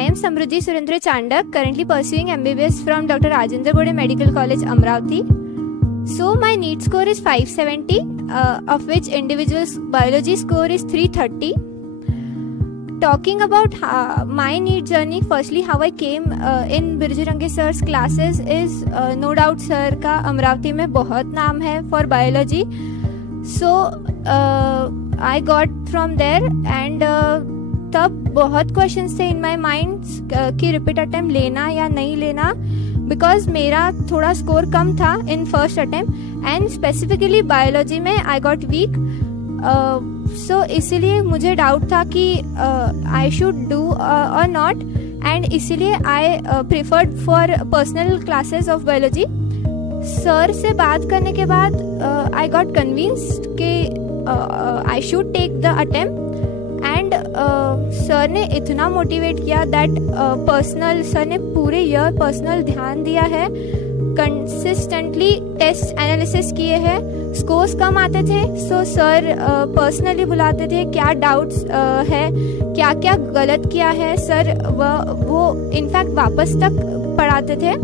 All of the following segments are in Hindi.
I am Samruddhi Surendra Chandak, currently pursuing MBBS from Dr. Rajendra Gode Medical College, Amravati. So my NEET score is 570, of which individual's biology score is 330. Talking about my NEET journey, firstly how I came in Birju Range sir's classes is no doubt sir का अमरावती में बहुत नाम है for biology. So I got from there and तब बहुत क्वेश्चंस थे इन माई माइंड कि रिपीट अटेम्प्ट लेना या नहीं लेना, बिकॉज मेरा थोड़ा स्कोर कम था in first attempt and specifically biology में आई गॉट वीक. सो इसीलिए मुझे डाउट था कि आई शुड डू और नॉट, एंड इसीलिए I preferred for personal classes of biology. Sir से बात करने के बाद आई गॉट कन्विंस्ड कि I should take the attempt. And sir ने इतना मोटिवेट किया दैट पर्सनल, सर ने पूरे ईयर पर्सनल ध्यान दिया है, कंसिस्टेंटली टेस्ट एनालिसिस किए हैं. स्कोर्स कम आते थे सो सर पर्सनली बुलाते थे, क्या डाउट्स है, क्या क्या गलत किया है, सर वो इनफैक्ट वापस तक पढ़ाते थे.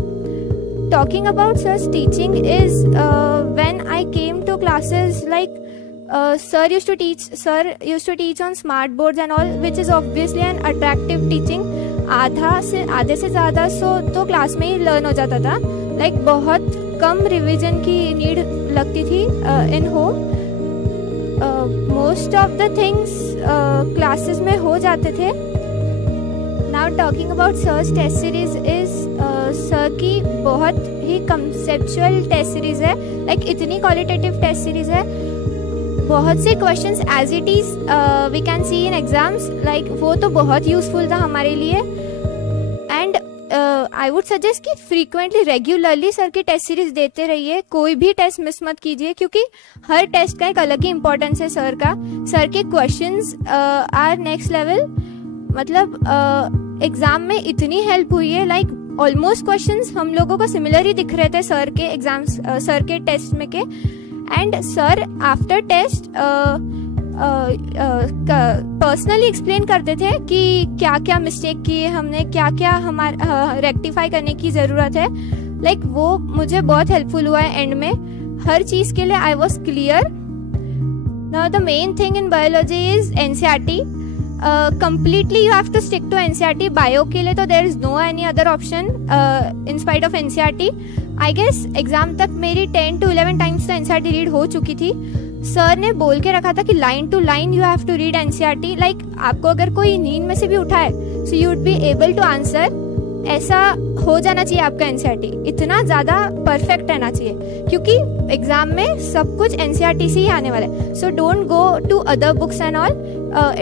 Talking about sir's teaching is when I came to classes like sir used to teach on smart boards and all, which is obviously an attractive teaching. आधे से ज़्यादा तो क्लास में ही लर्न हो जाता था. लाइक बहुत कम रिवीजन की नीड लगती थी in home. Most of the things classes में हो जाते थे. Now talking about sir's test series is sir की बहुत ही कंसेप्चुअल टेस्ट सीरीज है. लाइक इतनी क्वालिटेटिव टेस्ट सीरीज है. बहुत से questions as it is we can see in exams, like वो तो बहुत यूजफुल था हमारे लिए. एंड आई वुड सजेस्ट कि फ्रीक्वेंटली रेगुलरली सर की टेस्ट सीरीज देते रहिए. कोई भी टेस्ट मिस मत कीजिए, क्योंकि हर टेस्ट का एक अलग ही इम्पोर्टेंस है सर का. सर के क्वेश्चंस आर नेक्स्ट लेवल. मतलब एग्जाम में इतनी हेल्प हुई है, लाइक ऑलमोस्ट क्वेश्चंस हम लोगों को सिमिलर ही दिख रहे थे सर के एग्जाम्स, सर के टेस्ट में के. And sir after test personally explain करते थे कि क्या क्या मिस्टेक किए हमने, क्या क्या हमारा रेक्टिफाई करने की ज़रूरत है. लाइक वो मुझे बहुत हेल्पफुल हुआ है एंड में. हर चीज़ के लिए I was clear. Now the main thing in biology is NCERT. completely you have to stick to NCERT. Bio के लिए तो there is no any other option in spite of NCERT. I guess exam तक मेरी 10 to 11 टाइम्स तो NCERT रीड हो चुकी थी. सर ने बोल के रखा था कि line to line you have to read NCERT. Like आपको अगर कोई नींद में से भी उठाए so you would be able to answer. ऐसा हो जाना चाहिए आपका NCERT, इतना ज़्यादा परफेक्ट रहना चाहिए, क्योंकि एग्जाम में सब कुछ NCERT से ही आने वाला है. So don't go to other books and all.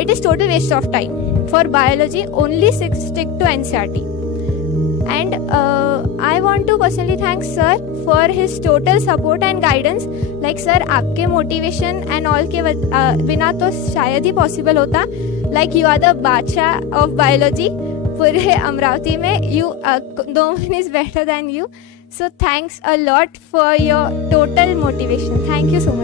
It is total waste of time. For biology, only stick to NCERT. And I want to personally thank sir for his total support and guidance. Like sir, आपके motivation and all के बिना तो शायद ही possible होता. Like you are the बादशाह of biology. पूरे अमरावती में no one is better than you. So thanks a lot for your total motivation. Thank you so much.